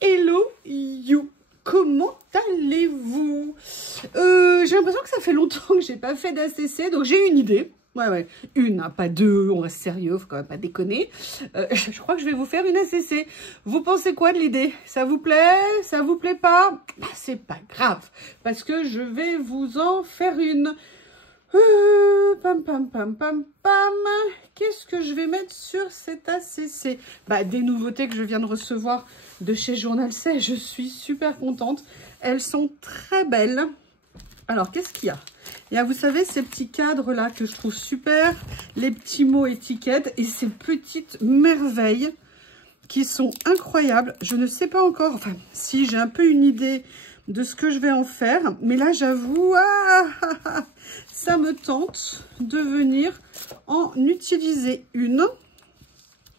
Hello you, comment allez-vous? J'ai l'impression que ça fait longtemps que j'ai pas fait d'ACC, donc j'ai une idée. Ouais, une, hein, pas deux, on reste sérieux, faut quand même pas déconner. Je crois que je vais vous faire une ACC. Vous pensez quoi de l'idée? Ça vous plaît? Ça vous plaît pas? Bah, c'est pas grave, parce que je vais vous en faire une. Pam. Qu'est-ce que je vais mettre sur cette ACC? Bah, des nouveautés que je viens de recevoir de chez Journal C. Je suis super contente. Elles sont très belles. Alors, qu'est-ce qu'il y a? Il y a, vous savez, ces petits cadres là que je trouve super, les petits mots étiquettes et ces petites merveilles qui sont incroyables. Je ne sais pas encore, enfin, si j'ai un peu une idée de ce que je vais en faire, mais là, j'avoue, ça me tente de venir en utiliser une,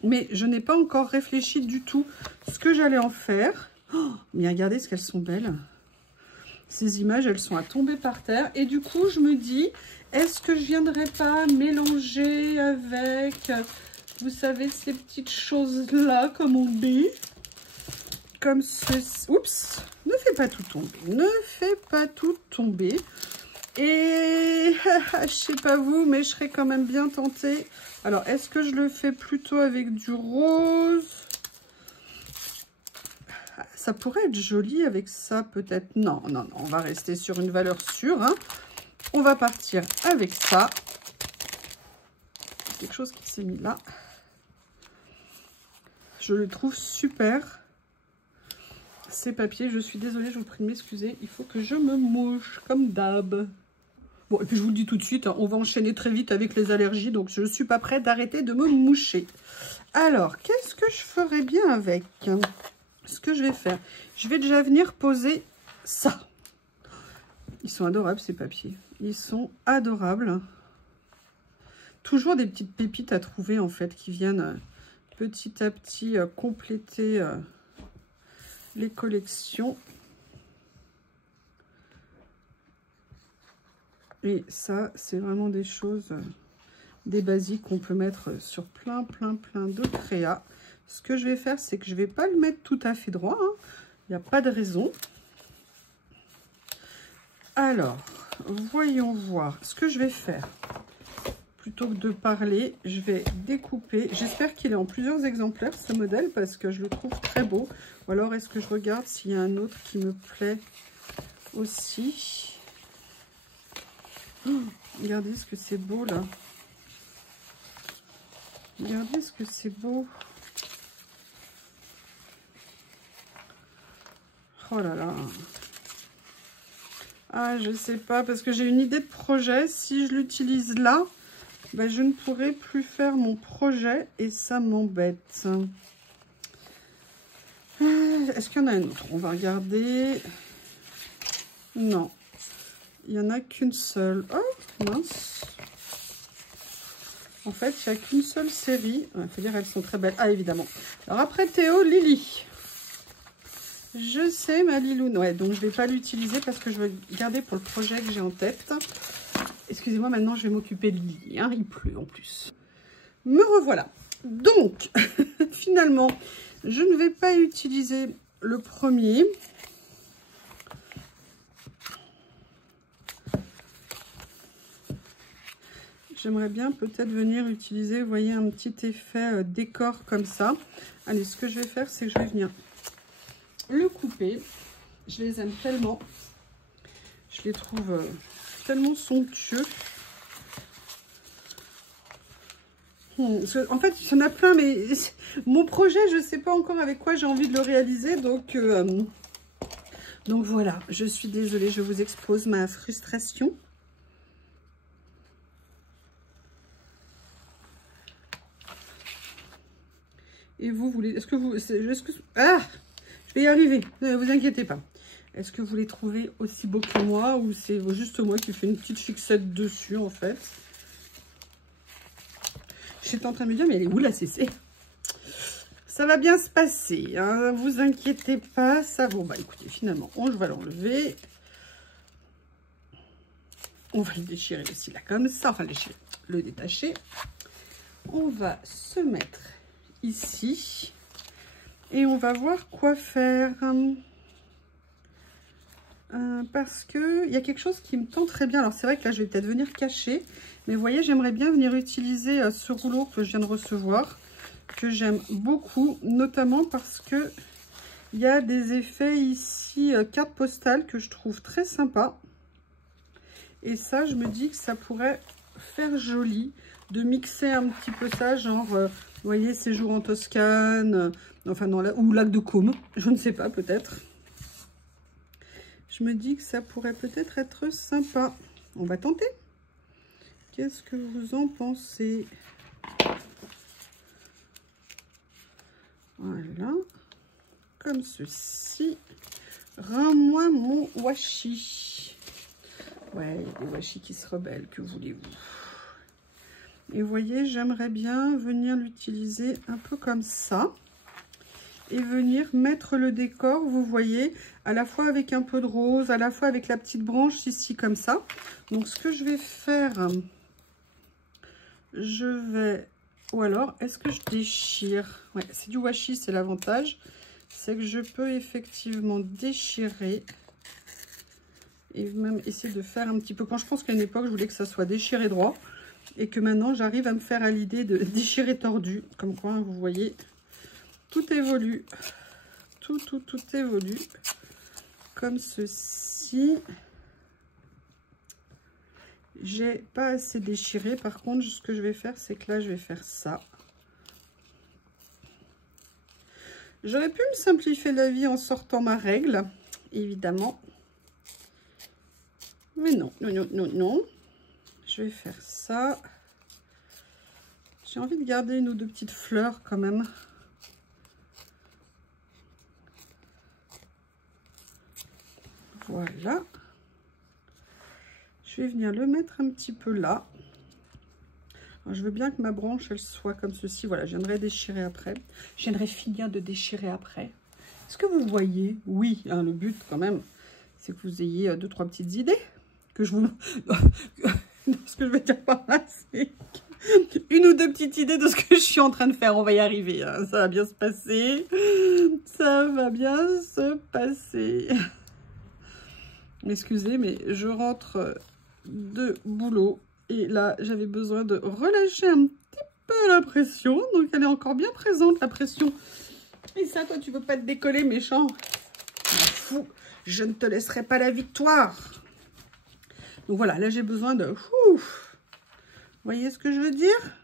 mais je n'ai pas encore réfléchi du tout ce que j'allais en faire. Oh, mais regardez ce qu'elles sont belles. Ces images, elles sont à tomber par terre. Et du coup, je me dis, est-ce que je viendrai pas mélanger avec, vous savez, ces petites choses-là, comme on dit, comme ceci. Oups, ne fais pas tout tomber. Ne fais pas tout tomber. Et je sais pas vous, mais je serais quand même bien tentée. Alors, est-ce que je le fais plutôt avec du rose? Ça pourrait être joli avec ça, peut-être. Non, on va rester sur une valeur sûre. Hein. On va partir avec ça. Quelque chose qui s'est mis là. Je le trouve super. Ces papiers, je suis désolée, je vous prie de m'excuser. Il faut que je me mouche, comme d'hab. Bon, et puis je vous le dis tout de suite, hein, on va enchaîner très vite avec les allergies. Donc, je ne suis pas prête d'arrêter de me moucher. Alors, qu'est-ce que je ferais bien avec ? Ce que je vais faire, je vais déjà venir poser ça. Ils sont adorables ces papiers. Ils sont adorables. Toujours des petites pépites à trouver en fait qui viennent petit à petit compléter les collections. Et ça, c'est vraiment des choses, des basiques qu'on peut mettre sur plein de créas. Ce que je vais faire, c'est que je ne vais pas le mettre tout à fait droit. Hein. Il n'y a pas de raison. Alors, voyons voir ce que je vais faire. Plutôt que de parler, je vais découper. J'espère qu'il est en plusieurs exemplaires, ce modèle, parce que je le trouve très beau. Ou alors, est-ce que je regarde s'il y a un autre qui me plaît aussi. Oh, regardez ce que c'est beau, là. Regardez ce que c'est beau. Oh là là. Ah, je sais pas, parce que j'ai une idée de projet. Si je l'utilise là, ben, je ne pourrai plus faire mon projet et ça m'embête. Est-ce qu'il y en a un autre? On va regarder. Non. Il n'y en a qu'une seule. Oh, mince. En fait, il n'y a qu'une seule série. Il faut dire, elles sont très belles. Ah, évidemment. Alors après, Théo, Lily. Je sais, ma Liloune. Ouais, donc je ne vais pas l'utiliser parce que je vais garder pour le projet que j'ai en tête. Excusez-moi, maintenant je vais m'occuper de Lily. Hein, il pleut en plus. Me revoilà. Donc, finalement, je ne vais pas utiliser le premier. J'aimerais bien peut-être venir utiliser, vous voyez, un petit effet décor comme ça. Allez, ce que je vais faire, c'est que je vais venir le couper. Je les aime tellement. Je les trouve tellement somptueux. En fait, il y en a plein, mais mon projet, je ne sais pas encore avec quoi j'ai envie de le réaliser. Donc voilà, je suis désolée, je vous expose ma frustration. Et vous voulez... Est-ce que vous... Ah, je vais y arriver, ne vous inquiétez pas. Est-ce que vous les trouvez aussi beaux que moi ou c'est juste moi qui fais une petite fixette dessus en fait? J'étais en train de me dire, mais elle est où la CC? Ça va bien se passer, hein, vous inquiétez pas, ça va. Bon, bah écoutez, finalement, je vais l'enlever. On va le déchirer aussi là, comme ça. Enfin, le détacher. On va se mettre ici. Et on va voir quoi faire. Parce qu'il y a quelque chose qui me tente très bien. Alors c'est vrai que là je vais peut-être venir cacher. Mais vous voyez, j'aimerais bien venir utiliser ce rouleau que je viens de recevoir. Que j'aime beaucoup. Notamment parce que il y a des effets ici, carte postale, que je trouve très sympa. Et ça, je me dis que ça pourrait faire joli. De mixer un petit peu ça, genre, vous voyez, séjour en Toscane. Enfin, ou lac de Côme. Je ne sais pas, peut-être. Je me dis que ça pourrait peut-être être sympa. On va tenter. Qu'est-ce que vous en pensez? Voilà. Comme ceci. Rends-moi mon washi. Ouais, il y a des washi qui se rebellent, que voulez-vous? Et vous voyez, j'aimerais bien venir l'utiliser un peu comme ça. Et venir mettre le décor, vous voyez, à la fois avec un peu de rose, à la fois avec la petite branche ici, comme ça. Donc, ce que je vais faire, je vais... Ou alors, est-ce que je déchire? Ouais, c'est du washi, c'est l'avantage. C'est que je peux effectivement déchirer. Et même essayer de faire un petit peu... Quand je pense qu'à une époque, je voulais que ça soit déchiré droit. Et que maintenant, j'arrive à me faire à l'idée de déchirer tordu. Comme quoi, vous voyez... Tout évolue, tout évolue, comme ceci. J'ai pas assez déchiré, par contre, ce que je vais faire, c'est que là, je vais faire ça. J'aurais pu me simplifier la vie en sortant ma règle, évidemment. Mais non, non. Je vais faire ça. J'ai envie de garder une ou deux petites fleurs quand même. Voilà. Je vais venir le mettre un petit peu là. Alors, je veux bien que ma branche, elle soit comme ceci. Voilà, je viendrai déchirer après. Je viendrai finir de déchirer après. Est-ce que vous voyez? Oui, hein, le but quand même, c'est que vous ayez 2-3 petites idées. Que je vous... ce que je vais dire par là, c'est une ou deux petites idées de ce que je suis en train de faire. On va y arriver, hein. Ça va bien se passer. Ça va bien se passer. Excusez, mais je rentre de boulot. Et là, j'avais besoin de relâcher un petit peu la pression. Donc, elle est encore bien présente, la pression. Et ça, toi, tu veux pas te décoller, méchant? Fou, je ne te laisserai pas la victoire. Donc, voilà, là, j'ai besoin de... Vous voyez ce que je veux dire?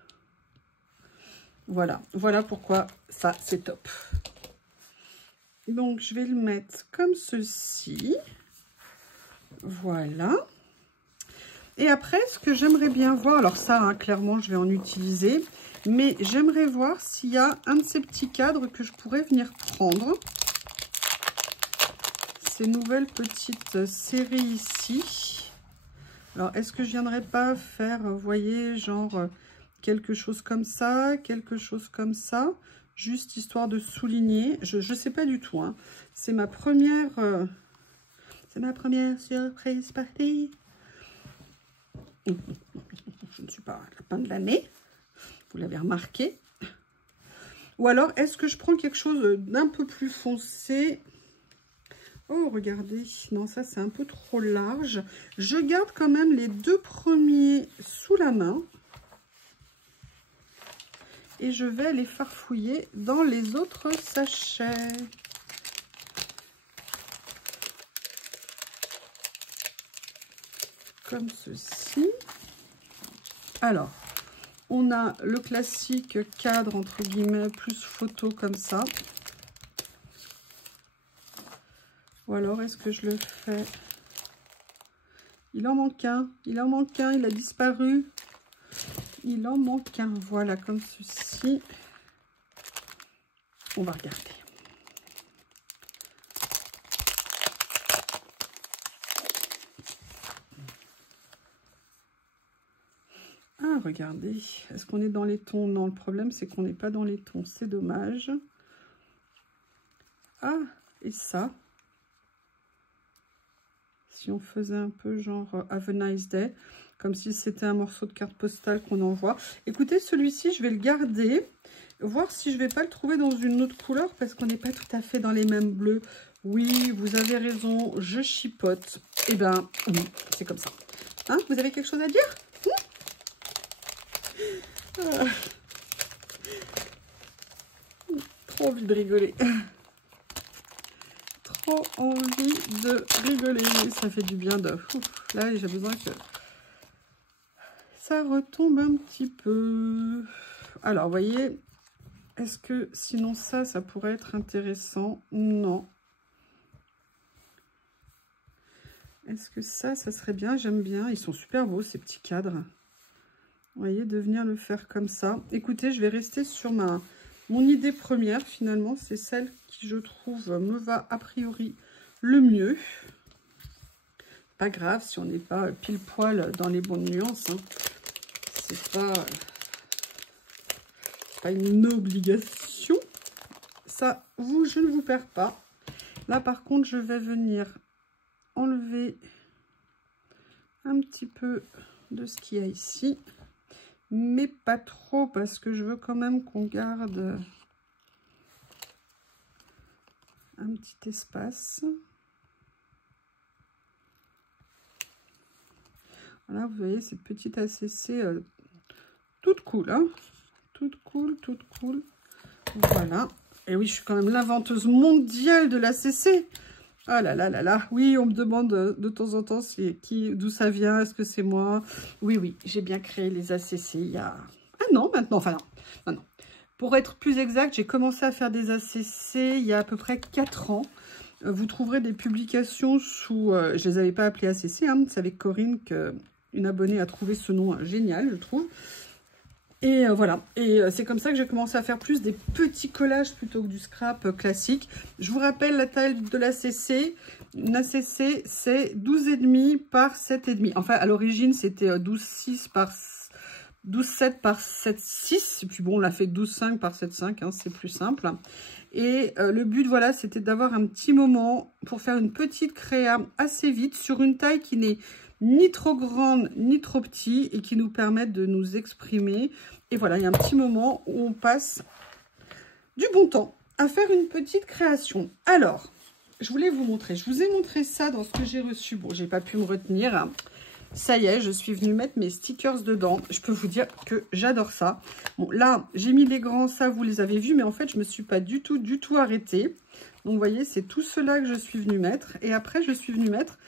Voilà, voilà pourquoi ça, c'est top. Donc, je vais le mettre comme ceci. Voilà. Et après, ce que j'aimerais bien voir, alors ça, hein, clairement, je vais en utiliser, mais j'aimerais voir s'il y a un de ces petits cadres que je pourrais venir prendre. Ces nouvelles petites séries ici. Alors, est-ce que je viendrais pas faire, vous voyez, genre quelque chose comme ça, juste histoire de souligner. Je sais pas du tout, hein. C'est ma première surprise party. Je ne suis pas un lapin de l'année, vous l'avez remarqué. Ou alors, est-ce que je prends quelque chose d'un peu plus foncé? Oh, regardez, non, ça c'est un peu trop large. Je garde quand même les deux premiers sous la main. Et je vais les farfouiller dans les autres sachets. Comme ceci. Alors, on a le classique cadre, entre guillemets, plus photo comme ça. Ou alors, est-ce que je le fais? Il en manque un, il a disparu. Il en manque un, voilà, comme ceci. On va regarder. Ah, regardez, est-ce qu'on est dans les tons? Non, le problème, c'est qu'on n'est pas dans les tons. C'est dommage. Ah, et ça? Si on faisait un peu genre Have a nice day, comme si c'était un morceau de carte postale qu'on envoie. Écoutez, celui-ci, je vais le garder. voir si je vais pas le trouver dans une autre couleur parce qu'on n'est pas tout à fait dans les mêmes bleus. Oui, vous avez raison, je chipote. Eh ben, oui, c'est comme ça. Hein, vous avez quelque chose à dire? Trop envie de rigoler. Trop envie de rigoler. Ça fait du bien de... Ouf, là, j'ai besoin que ça retombe un petit peu. Alors, vous voyez, est-ce que sinon ça pourrait être intéressant? Non. Est-ce que ça serait bien? J'aime bien. Ils sont super beaux, ces petits cadres. Vous voyez, de venir le faire comme ça. Écoutez, je vais rester sur mon idée première. Finalement, c'est celle qui, je trouve, me va a priori le mieux. Pas grave si on n'est pas pile poil dans les bonnes nuances. Hein. C'est pas une obligation. Ça, je ne vous perds pas. Là, par contre, je vais venir enlever un petit peu de ce qu'il y a ici. Mais pas trop, parce que je veux quand même qu'on garde un petit espace. Voilà, vous voyez, cette petite ACC toute cool, hein, toute cool, toute cool. Voilà. Et oui, je suis quand même l'inventeuse mondiale de l'ACC. Ah là là là là. Oui, on me demande de temps en temps d'où ça vient. Est-ce que c'est moi? Oui, oui, j'ai bien créé les ACC il y a un an maintenant. Enfin, non. Pour être plus exact, j'ai commencé à faire des ACC il y a à peu près 4 ans. Vous trouverez des publications sous... je les avais pas appelées ACC, hein, c'est avec Corinne qu'une abonnée a trouvé ce nom génial, je trouve. Et voilà, et c'est comme ça que j'ai commencé à faire plus des petits collages plutôt que du scrap classique. Je vous rappelle la taille de l'ACC. Une ACC, c'est 12,5 par 7,5. Enfin, à l'origine, c'était 12,7 par 7,6. Et puis bon, on l'a fait 12,5 par 7,5, hein, c'est plus simple. Et le but, voilà, c'était d'avoir un petit moment pour faire une petite créa assez vite sur une taille qui n'est ni trop grande ni trop petite et qui nous permettent de nous exprimer. Et voilà, il y a un petit moment où on passe du bon temps à faire une petite création. Alors, je voulais vous montrer. Je vous ai montré ça dans ce que j'ai reçu. Bon, j'ai pas pu me retenir. Ça y est, je suis venue mettre mes stickers dedans. Je peux vous dire que j'adore ça. Bon, là, j'ai mis les grands, ça, vous les avez vus. Mais en fait, je me suis pas du tout arrêtée. Donc, vous voyez, c'est tout cela que je suis venue mettre. Et après, je suis venue mettre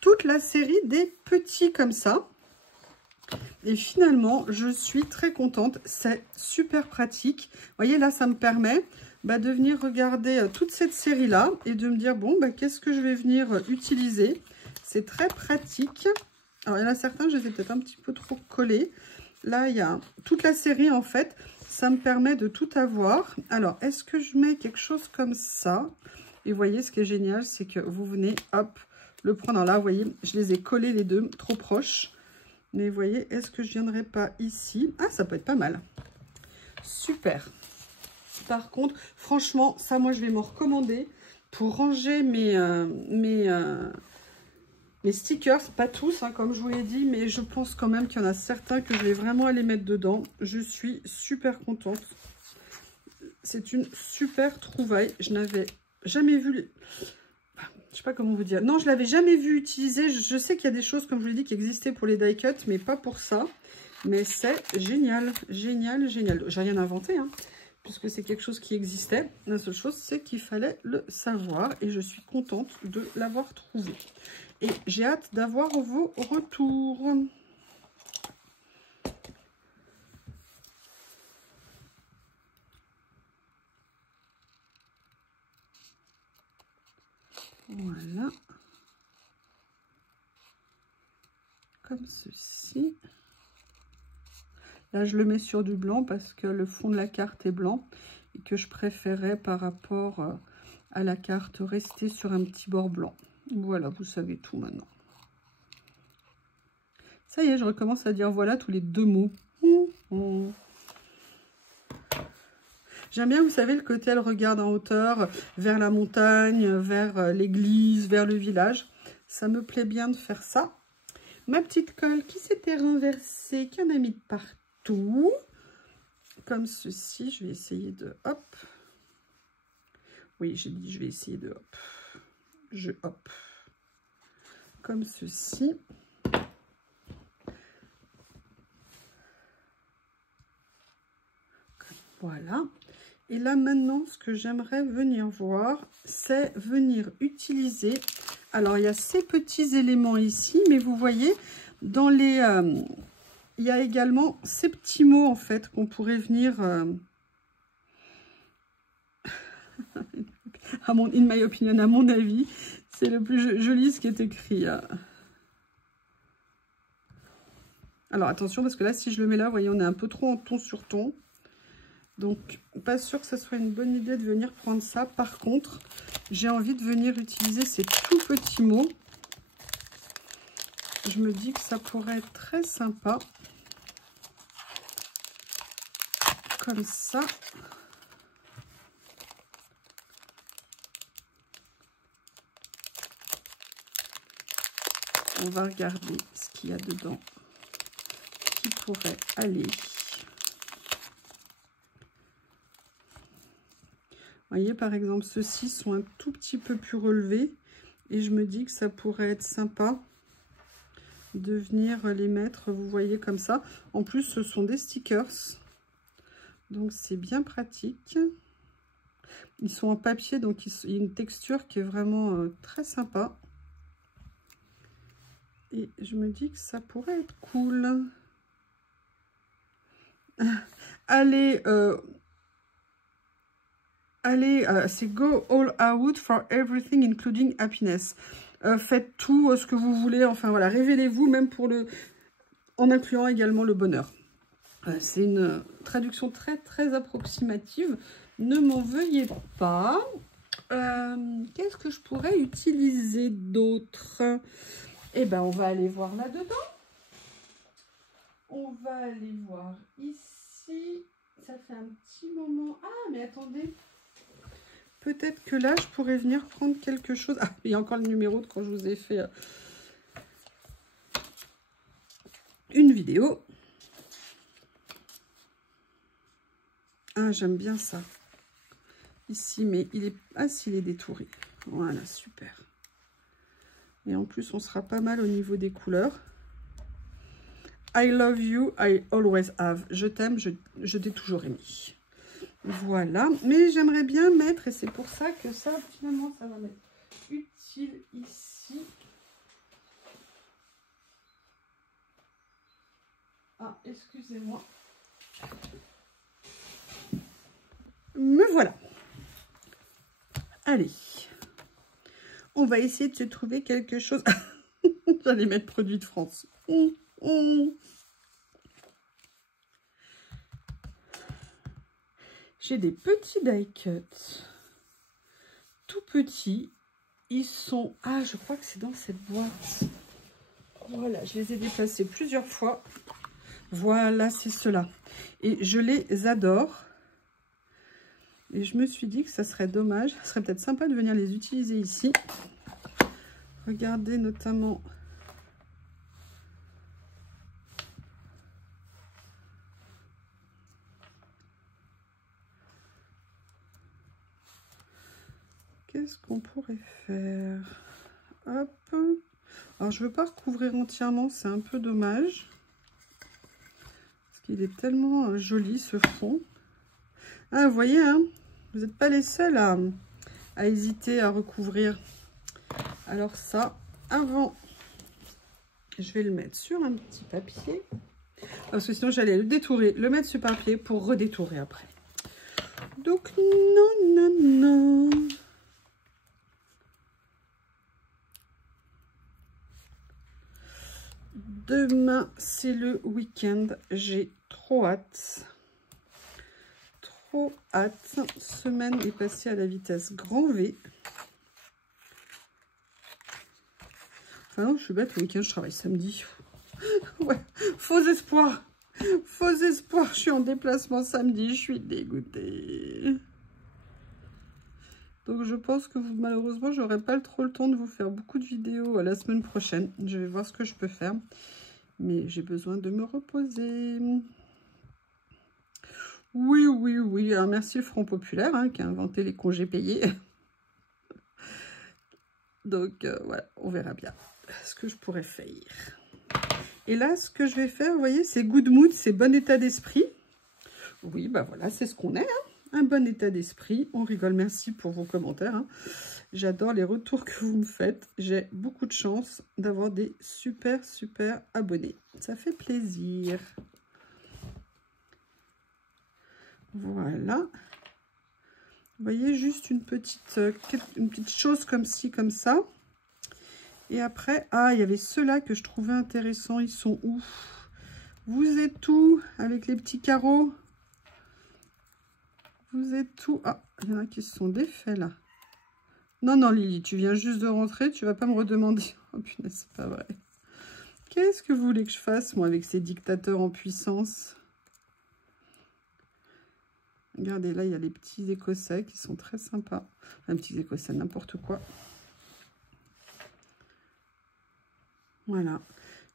toute la série des petits comme ça. Et finalement, je suis très contente. C'est super pratique. Vous voyez, là, ça me permet de venir regarder toute cette série-là et de me dire, bon, qu'est-ce que je vais venir utiliser? C'est très pratique. Alors, il y en a certains, je les ai peut-être un petit peu trop collés. Là, il y a toute la série, en fait. Ça me permet de tout avoir. Alors, est-ce que je mets quelque chose comme ça? Et vous voyez, ce qui est génial, c'est que vous venez, hop, le prendre. Alors là, vous voyez, je les ai collés les deux, trop proches. Mais vous voyez, est-ce que je viendrai pas ici? Ah, ça peut être pas mal. Super. Par contre, franchement, ça, moi, je vais m'en recommander pour ranger mes stickers. Pas tous, hein, comme je vous l'ai dit, mais je pense quand même qu'il y en a certains que je vais vraiment aller mettre dedans. Je suis super contente. C'est une super trouvaille. Je n'avais jamais vu... Je sais pas comment vous dire. Non, je l'avais jamais vu utiliser. Je sais qu'il y a des choses, comme je vous l'ai dit, qui existaient pour les die cut, mais pas pour ça. Mais c'est génial, génial, génial. J'ai rien inventé, hein, puisque c'est quelque chose qui existait. La seule chose, c'est qu'il fallait le savoir. Et je suis contente de l'avoir trouvé. Et j'ai hâte d'avoir vos retours. Voilà. Comme ceci. Là, je le mets sur du blanc parce que le fond de la carte est blanc et que je préférais par rapport à la carte rester sur un petit bord blanc. Voilà, vous savez tout maintenant. Ça y est, je recommence à dire voilà tous les 2 mots. J'aime bien, vous savez, le côté elle regarde en hauteur, vers la montagne, vers l'église, vers le village. Ça me plaît bien de faire ça. Ma petite colle qui s'était renversée, qui en a mis de partout. comme ceci. Je vais essayer de hop. Oui, j'ai dit je vais essayer de hop. Je hop. Comme ceci. Voilà. Et là maintenant, ce que j'aimerais venir voir, c'est venir utiliser. Alors, il y a ces petits éléments ici, mais vous voyez, dans les, il y a également ces petits mots, en fait, qu'on pourrait venir... in my opinion, à mon avis, c'est le plus joli ce qui est écrit. Alors, attention, parce que là, si je le mets là, vous voyez, on est un peu trop en ton sur ton. Donc, pas sûr que ce soit une bonne idée de venir prendre ça. Par contre, j'ai envie de venir utiliser ces tout petits mots. Je me dis que ça pourrait être très sympa. Comme ça. On va regarder ce qu'il y a dedans qui pourrait aller. Vous voyez, par exemple, ceux-ci sont un tout petit peu plus relevés. Et je me dis que ça pourrait être sympa de venir les mettre, vous voyez, comme ça. En plus, ce sont des stickers. Donc, c'est bien pratique. Ils sont en papier, donc il y a une texture qui est vraiment très sympa. Et je me dis que ça pourrait être cool. Allez... Allez, c'est go all out for everything including happiness. Faites tout ce que vous voulez. Enfin voilà, révélez-vous même pour le, en incluant également le bonheur. C'est une traduction très très approximative. Ne m'en veuillez pas. Qu'est-ce que je pourrais utiliser d'autre? Eh ben, on va aller voir là-dedans. On va aller voir ici. Ça fait un petit moment. Ah, mais attendez. Peut-être que là, je pourrais venir prendre quelque chose. Ah, il y a encore le numéro de quand je vous ai fait une vidéo. Ah, j'aime bien ça. Ici, mais il est... Ah, s'il est détouré. Voilà, super. Et en plus, on sera pas mal au niveau des couleurs. I love you, I always have. Je t'aime, je t'ai toujours aimé. Voilà, mais j'aimerais bien mettre, et c'est pour ça que ça, finalement, ça va m'être utile ici. Ah, excusez-moi. Me voilà. Allez. On va essayer de se trouver quelque chose. J'allais mettre produit de France. J'ai des petits die cuts, tout petits. Ils sont... Ah, je crois que c'est dans cette boîte. Voilà, je les ai déplacés plusieurs fois. Voilà, c'est cela. Et je les adore. Et je me suis dit que ça serait dommage. Ça serait peut-être sympa de venir les utiliser ici. Regardez notamment... Qu'est-ce qu'on pourrait faire? Hop. Alors, je ne veux pas recouvrir entièrement, c'est un peu dommage. Parce qu'il est tellement joli, ce fond. Ah, vous voyez, hein, vous n'êtes pas les seuls à hésiter à recouvrir. Alors ça, avant, je vais le mettre sur un petit papier. Parce que sinon, j'allais le détourer, le mettre sur papier pour redétourer après. Donc, non, non, non. Demain, c'est le week-end. J'ai trop hâte. Trop hâte. Semaine est passée à la vitesse grand V. Enfin non, je suis bête. Le week-end, je travaille samedi. Ouais, faux espoir. Faux espoir. Je suis en déplacement samedi. Je suis dégoûtée. Donc, je pense que malheureusement, je n'aurai pas trop le temps de vous faire beaucoup de vidéos la semaine prochaine. Je vais voir ce que je peux faire. Mais j'ai besoin de me reposer. Oui, oui, oui. Alors, merci le Front Populaire hein, qui a inventé les congés payés. Donc, voilà, on verra bien ce que je pourrais faire. Et là, ce que je vais faire, vous voyez, c'est good mood, c'est bon état d'esprit. Oui, bah voilà, c'est ce qu'on est. Hein. Un bon état d'esprit. On rigole, merci pour vos commentaires. Hein. J'adore les retours que vous me faites. J'ai beaucoup de chance d'avoir des super, super abonnés. Ça fait plaisir. Voilà. Vous voyez, juste une petite chose comme ci, comme ça. Et après, ah, il y avait ceux-là que je trouvais intéressants. Ils sont où? Vous êtes où avec les petits carreaux? Vous êtes où? Ah, il y en a qui se sont défaits là. Non, non, Lily, tu viens juste de rentrer. Tu vas pas me redemander. Oh punaise, c'est pas vrai. Qu'est-ce que vous voulez que je fasse, moi, avec ces dictateurs en puissance? Regardez, là, il y a les petits Écossais qui sont très sympas. Enfin, petits Écossais, n'importe quoi. Voilà.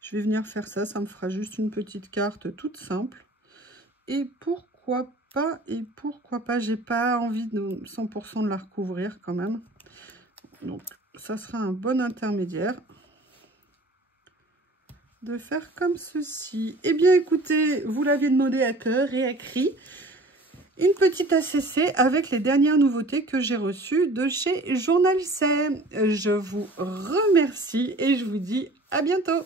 Je vais venir faire ça. Ça me fera juste une petite carte toute simple. Et pourquoi pas, j'ai pas envie de 100% de la recouvrir quand même. Donc, ça sera un bon intermédiaire de faire comme ceci. Eh bien, écoutez, vous l'aviez demandé à cœur et à cri. Une petite ACC avec les dernières nouveautés que j'ai reçues de chez Journal C. Je vous remercie et je vous dis à bientôt.